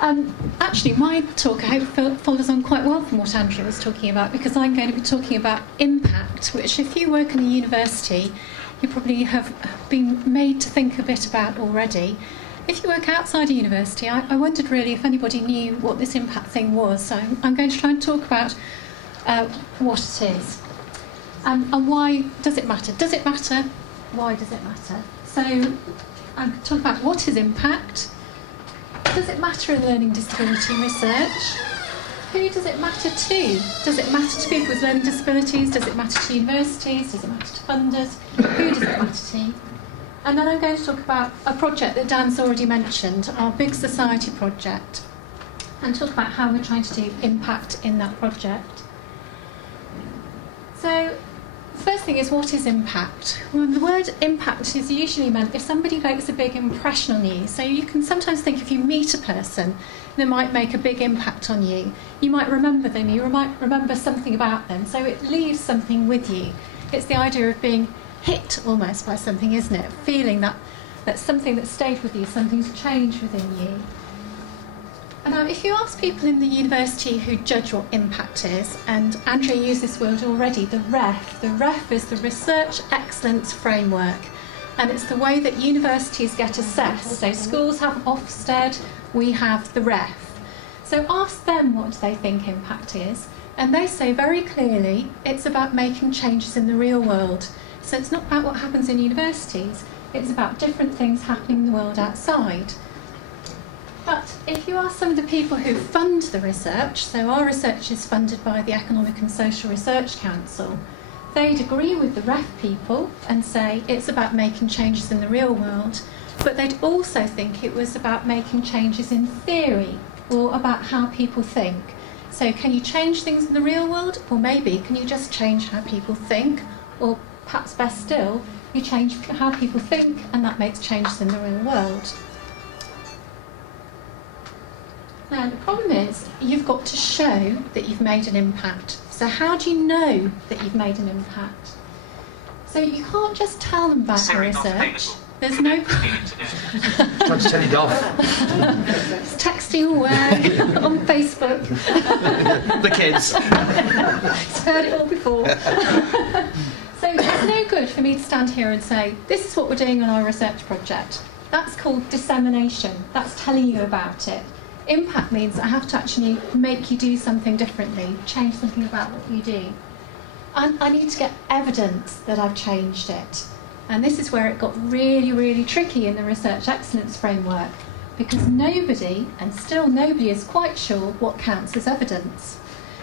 Actually, my talk, I hope, follows on quite well from what Andrea was talking about, because I'm going to be talking about impact, which if you work in a university, you probably have been made to think a bit about already. If you work outside a university, I wondered really if anybody knew what this impact thing was. So I'm going to try and talk about what it is. And why does it matter? Does it matter? Why does it matter? So I'm going to talk about what is impact. Does it matter in learning disability research? Who does it matter to? Does it matter to people with learning disabilities? Does it matter to universities? Does it matter to funders? Who does it matter to? And then I'm going to talk about a project that Dan's already mentioned, our Big Society project, and talk about how we're trying to do impact in that project. So, the first thing is, what is impact? Well, the word impact is usually meant if somebody makes a big impression on you. So you can sometimes think if you meet a person, they might make a big impact on you. You might remember them, you might remember something about them, so it leaves something with you. It's the idea of being hit almost by something, isn't it? Feeling that that's something that stayed with you, something's changed within you. And now, if you ask people in the university who judge what impact is, and Andrea used this word already, the REF is the Research Excellence Framework, and it's the way that universities get assessed. So schools have Ofsted, we have the REF. So ask them what they think impact is, and they say very clearly it's about making changes in the real world. So it's not about what happens in universities, it's about different things happening in the world outside. But if you ask some of the people who fund the research, so our research is funded by the Economic and Social Research Council, they'd agree with the REF people and say it's about making changes in the real world, but they'd also think it was about making changes in theory, or about how people think. So can you change things in the real world, or maybe can you just change how people think, or perhaps best still, you change how people think and that makes changes in the real world. Now, the problem is you've got to show that you've made an impact. So how do you know that you've made an impact? So you can't just tell them about your research. There's no... Trying to turn it off. It's texting away on Facebook. The kids. It's heard it all before. So it's no good for me to stand here and say, this is what we're doing on our research project. That's called dissemination. That's telling you about it. Impact means I have to actually make you do something differently, change something about what you do. And I need to get evidence that I've changed it. And this is where it got really, really tricky in the Research Excellence Framework, because nobody, and still nobody, is quite sure what counts as evidence,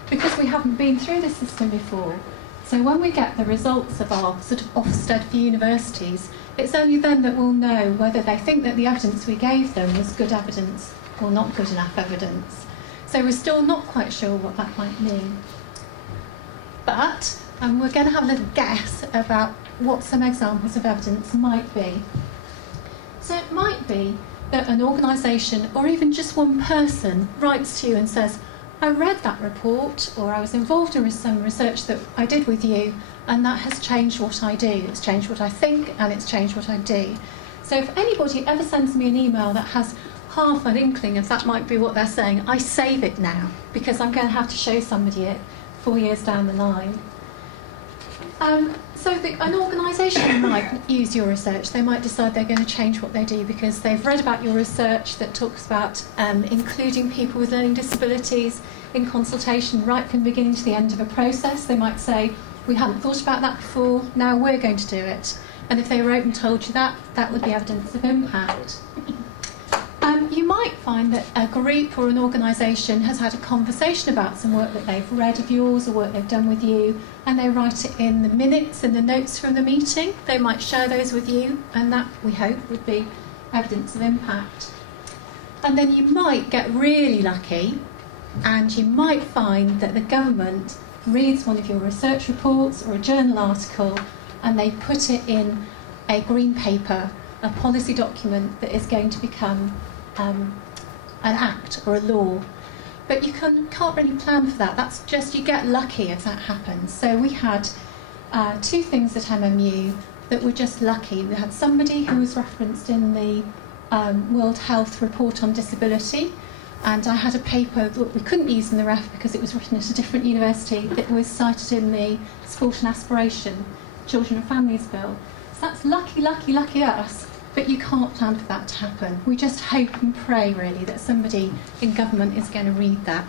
because we haven't been through this system before. So when we get the results of our sort of Ofsted for universities, it's only then that we'll know whether they think that the evidence we gave them was good evidence or not good enough evidence. So we're still not quite sure what that might mean. But we're going to have a little guess about what some examples of evidence might be. So it might be that an organisation, or even just one person, writes to you and says, I read that report, or I was involved in some research that I did with you, and that has changed what I do. It's changed what I think, and it's changed what I do. So if anybody ever sends me an email that has half an inkling of that might be what they're saying, I save it now, because I'm going to have to show somebody it 4 years down the line. So an organisation might use your research. They might decide they're going to change what they do because they've read about your research that talks about including people with learning disabilities in consultation right from the beginning to the end of a process. They might say, we hadn't thought about that before, now we're going to do it. And if they wrote and told you that, that would be evidence of impact. You might find that a group or an organisation has had a conversation about some work that they've read of yours or work they've done with you, and they write it in the minutes and the notes from the meeting. They might share those with you, and that, we hope, would be evidence of impact. And then you might get really lucky, and you might find that the government reads one of your research reports or a journal article, and they put it in a green paper, a policy document that is going to become an act or a law. But you can't really plan for that. That's just, you get lucky if that happens. So we had two things at MMU that were just lucky. We had somebody who was referenced in the World Health Report on Disability, And I had a paper that we couldn't use in the ref because it was written at a different university that was cited in the Sport and Aspiration Children and Families Bill. So that's lucky us, but you can't plan for that to happen. We just hope and pray, really, that somebody in government is going to read that.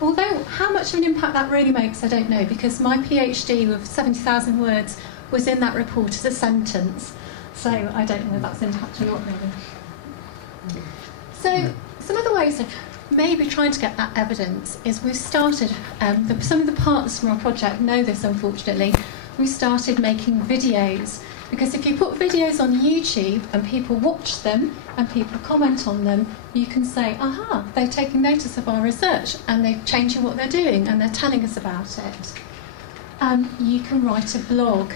Although how much of an impact that really makes, I don't know, because my PhD of 70,000 words was in that report as a sentence. So I don't know if that's impact or not, really. So some of the ways of maybe trying to get that evidence is we've started, some of the partners from our project know this, unfortunately, we started making videos, because if you put videos on YouTube and people watch them and people comment on them, you can say, aha, they're taking notice of our research and they're changing what they're doing and they're telling us about it. You can write a blog.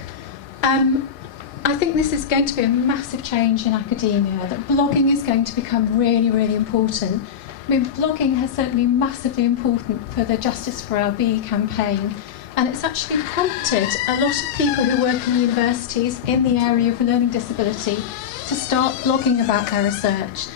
I think this is going to be a massive change in academia, that blogging is going to become really, really important. I mean, blogging has certainly been massively important for the Justice for Our Bee campaign, and it's actually prompted a lot of people who work in universities in the area of learning disability to start blogging about their research.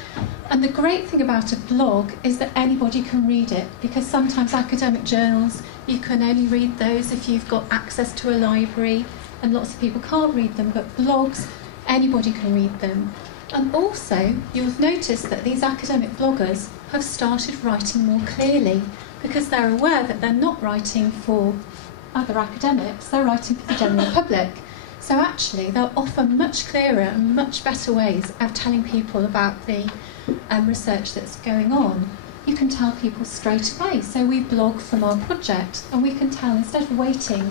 And the great thing about a blog is that anybody can read it, because sometimes academic journals, you can only read those if you've got access to a library, and lots of people can't read them, but blogs, anybody can read them. And also, you'll notice that these academic bloggers have started writing more clearly, because they're aware that they're not writing for other academics, they're writing for the general public. So actually, they'll offer much clearer and much better ways of telling people about the research that's going on. You can tell people straight away. So we blog from our project, and we can tell, instead of waiting,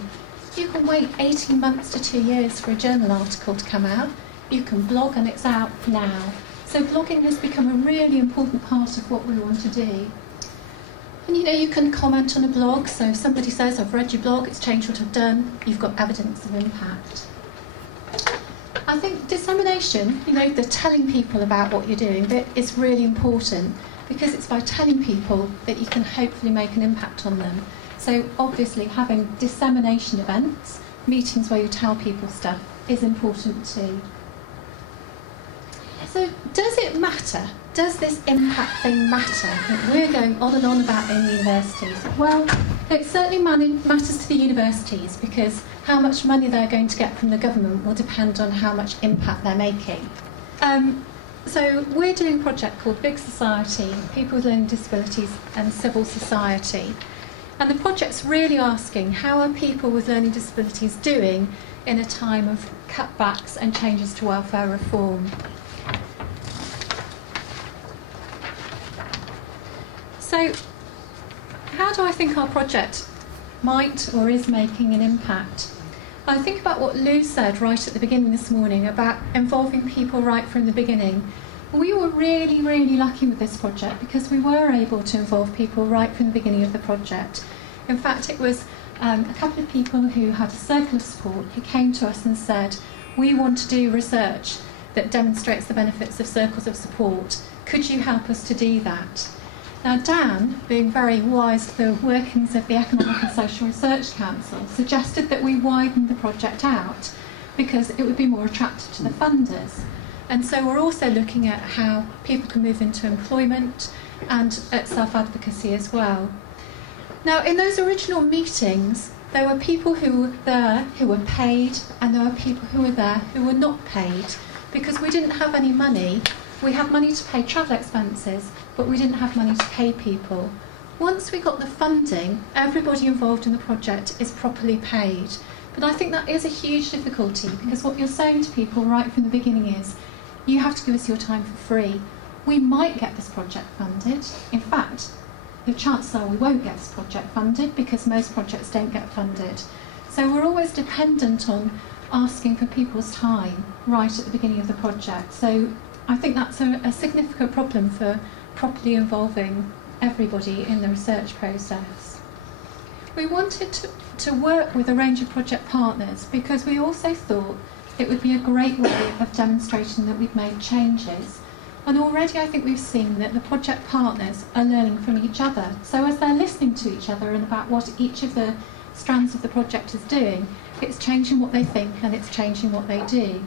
you can wait 18 months to 2 years for a journal article to come out. You can blog and it's out now. So blogging has become a really important part of what we want to do. And you can comment on a blog, so if somebody says, I've read your blog, it's changed what I've done, you've got evidence of impact. I think dissemination, the telling people about what you're doing, that is really important, because it's by telling people that you can hopefully make an impact on them. So obviously having dissemination events, meetings where you tell people stuff, is important too. So does it matter? Does this impact thing matter that we're going on and on about in universities? Well, it certainly matters to the universities, because how much money they're going to get from the government will depend on how much impact they're making. So we're doing a project called Big Society, People with Learning Disabilities and Civil Society. And the project's really asking, how are people with learning disabilities doing in a time of cutbacks and changes to welfare reform? So, how do I think our project might or is making an impact? I think about what Lou said right at the beginning this morning about involving people right from the beginning. We were really, really lucky with this project, because we were able to involve people right from the beginning of the project. In fact, it was a couple of people who had a circle of support who came to us and said, we want to do research that demonstrates the benefits of circles of support. Could you help us to do that? Now, Dan, being very wise to the workings of the Economic and Social Research Council, suggested that we widen the project out because it would be more attractive to the funders. And so we're also looking at how people can move into employment and at self-advocacy as well. Now, in those original meetings, there were people who were there who were paid, and there were people who were there who were not paid, because we didn't have any money. We had money to pay travel expenses, but we didn't have money to pay people. Once we got the funding, everybody involved in the project is properly paid. But I think that is a huge difficulty, because what you're saying to people right from the beginning is, you have to give us your time for free. We might get this project funded. In fact, the chances are we won't get this project funded, because most projects don't get funded. So we're always dependent on asking for people's time right at the beginning of the project. So I think that's a significant problem for properly involving everybody in the research process. We wanted to work with a range of project partners, because we also thought it would be a great way of demonstrating that we've made changes. And already I think we've seen that the project partners are learning from each other. So as they're listening to each other and about what each of the strands of the project is doing, it's changing what they think and it's changing what they do.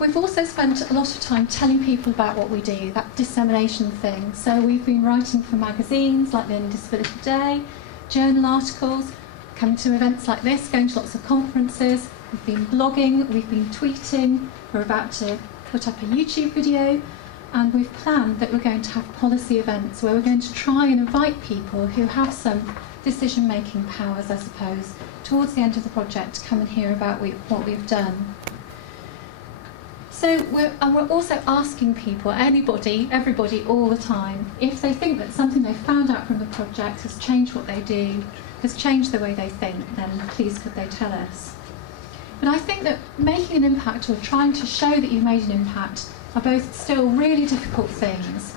We've also spent a lot of time telling people about what we do, that dissemination thing. So we've been writing for magazines like Learning Disability Today, journal articles, coming to events like this, going to lots of conferences. We've been blogging, we've been tweeting, we're about to put up a YouTube video, and we've planned that we're going to have policy events where we're going to try and invite people who have some decision-making powers, I suppose, towards the end of the project to come and hear about what we've done. So we're also asking people, anybody, everybody, all the time, if they think that something they found out from the project has changed what they do, has changed the way they think, then please could they tell us. But I think that making an impact or trying to show that you made an impact are both still really difficult things.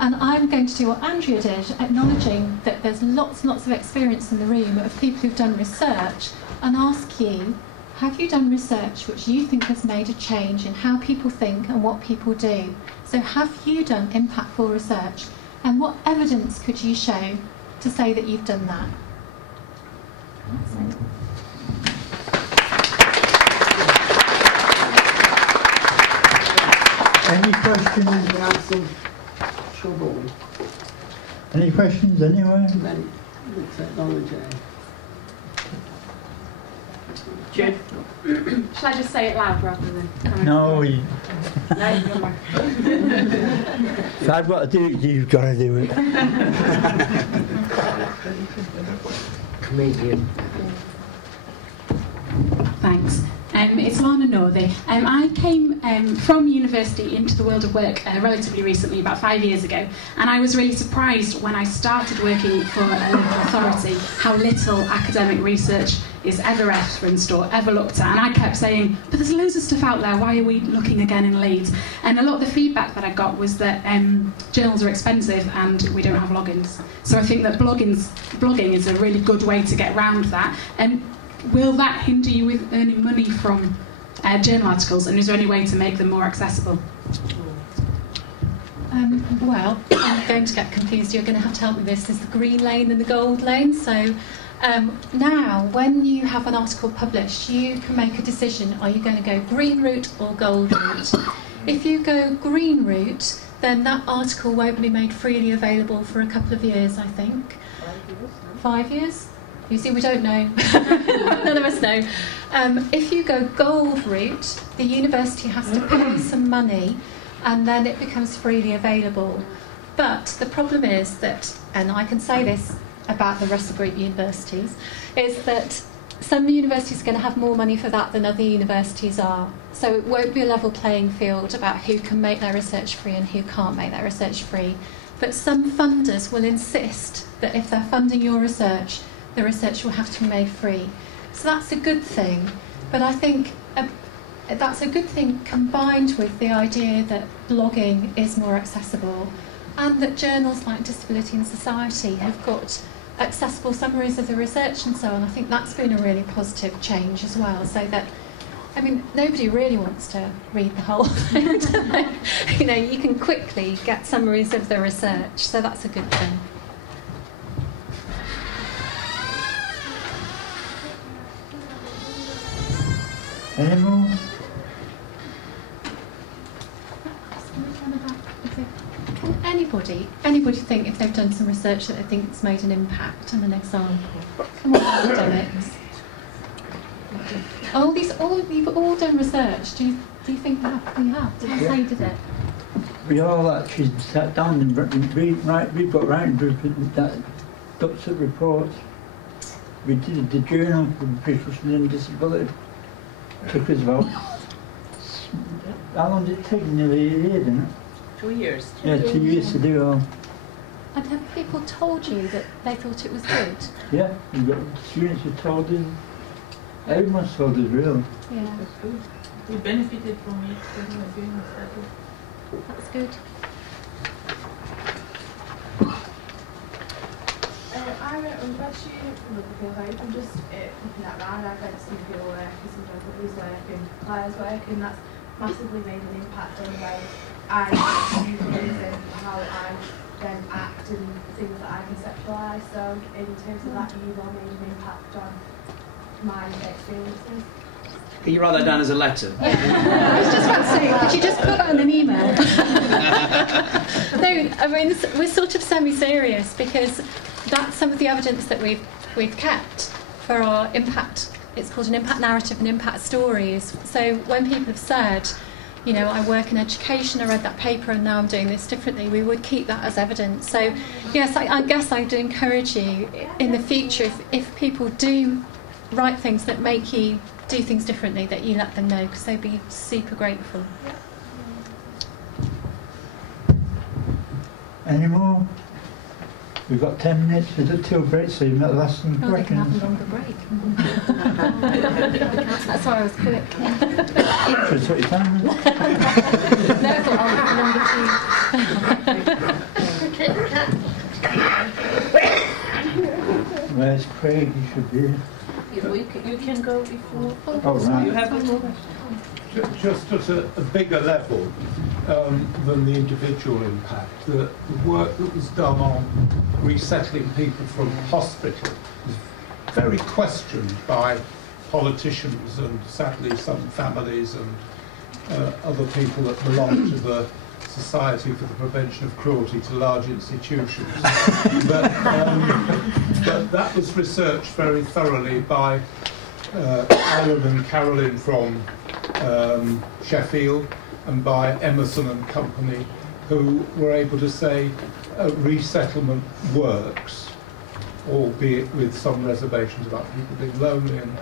And I'm going to do what Andrea did, acknowledging that there's lots and lots of experience in the room of people who've done research, and ask you, have you done research which you think has made a change in how people think and what people do? So have you done impactful research? And what evidence could you show to say that you've done that? Any questions? Any questions anywhere? Technology. Jim? Shall I just say it loud rather than... No, No, you're right. if I've got to do it, you've got to do it. Comedian. Thanks. It's Lana Northey. I came from university into the world of work relatively recently, about 5 years ago, and I was really surprised when I started working for a local authority how little academic research is ever referenced or ever looked at. And I kept saying, but there's loads of stuff out there, why are we looking again in Leeds? And a lot of the feedback that I got was that journals are expensive and we don't have logins. So I think that blogging is a really good way to get around that. And will that hinder you with earning money from journal articles, and is there any way to make them more accessible? Well, I'm going to get confused. You're going to have to help me with this. There's the green lane and the gold lane. So now, when you have an article published, you can make a decision. Are you going to go green route or gold route? If you go green route, then that article won't be made freely available for a couple of years, I think. 5 years? You see, we don't know. None of us know. If you go gold route, the university has to pay some money and then it becomes freely available. But the problem is that, and I can say this about the Russell Group universities, is that some universities are going to have more money for that than other universities are. So it won't be a level playing field about who can make their research free and who can't make their research free. But some funders will insist that if they're funding your research, the research will have to be made free. So that's a good thing, but I think that's a good thing combined with the idea that blogging is more accessible and that journals like Disability and Society have got accessible summaries of the research and so on. I think that's been a really positive change as well, so that, I mean, nobody really wants to read the whole thing. You know, you can quickly get summaries of the research, so that's a good thing. Any more? Can anybody think if they've done some research that they think it's made an impact and an example? Come on, academics. You've all done research. Do you think that we have? Tell us how you did it. We all actually sat down and we've got round that lots of reports. We did the journal for people with disability. Took us about, how long did it take? Nearly a year, didn't it? 2 years. Yeah, 2 years to do all. And have people told you that they thought it was good? Yeah, we've got students who told us, everyone's told us really. Yeah. That's good. We benefited from it when we were doing the study. That's good. I went on grad student from Liverpool Hope. I'm just looking at round. I've read some people work and some Liverpool's work and Claire's work, and that's massively made an impact on the way I view things and how I then act and things that I conceptualise. So in terms of that, you've all made an impact on my experiences. Can you write that down as a letter? I was just about to say, could you just put that in an email? No, I mean, we're sort of semi-serious because that's some of the evidence that we've kept for our impact. It's called an impact narrative and impact stories. So when people have said, you know, I work in education, I read that paper and now I'm doing this differently, we would keep that as evidence. So yes, I guess I'd encourage you in the future, if people do write things that make you do things differently, that you let them know, because they'd be super grateful. Any more? We've got 10 minutes. Is it till break? So you're not asking Oh, they can have questions. a longer break. That's why I was quick. So it's what your time is. No, I thought I'll have longer too. Where's Craig? He should be here. You can go if you want. Oh, right. You have it. Just at a bigger level than the individual impact, the work that was done on resettling people from hospital was very questioned by politicians and sadly some families and other people that belong to the Society for the Prevention of Cruelty to Large Institutions. but that was researched very thoroughly by Alan and Carolyn from Sheffield and by Emerson and Company, who were able to say resettlement works, albeit with some reservations about people being lonely and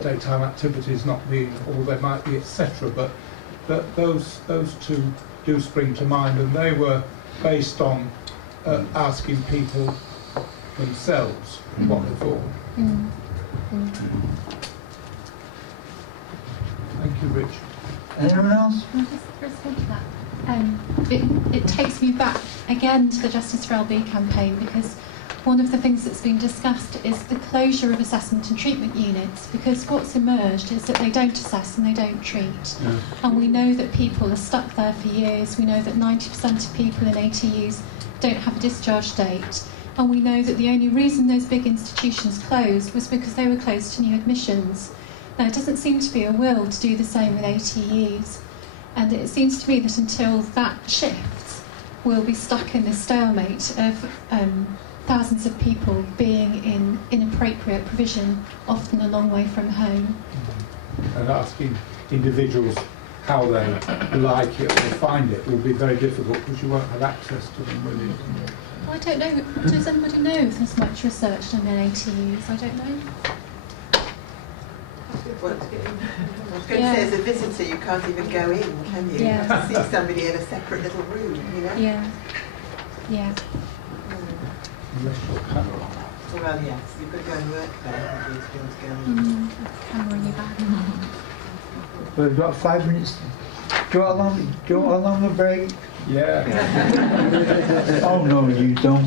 daytime activities not being all they might be, etc. But those two do spring to mind, and they were based on asking people themselves what they thought. Thank you, Rich. Anyone else? Can I just respond to that? It takes me back again to the Justice for LB campaign, because one of the things that's been discussed is the closure of assessment and treatment units, because what's emerged is that they don't assess and they don't treat. Yeah. And we know that people are stuck there for years. We know that 90% of people in ATUs don't have a discharge date. And we know that the only reason those big institutions closed was because they were closed to new admissions. Now, it doesn't seem to be a will to do the same with ATUs. And it seems to me that until that shifts, we'll be stuck in this stalemate of thousands of people being in inappropriate provision, often a long way from home. And asking individuals how they like it or find it will be very difficult because you won't have access to them, will you? I don't know. Does anybody know if there's much research done in ATUs? I don't know. Well, I was going to say, as a visitor, you can't even go in, can you? Yeah. You have to see somebody in a separate little room, you know? Yeah. Yeah. Unless you're camera. Well, yes, you've got to go and work there, haven't you, to be able to go and... Camera in your bag. Well, we've got 5 minutes. Do you want a longer break? Yeah. Oh no, you don't.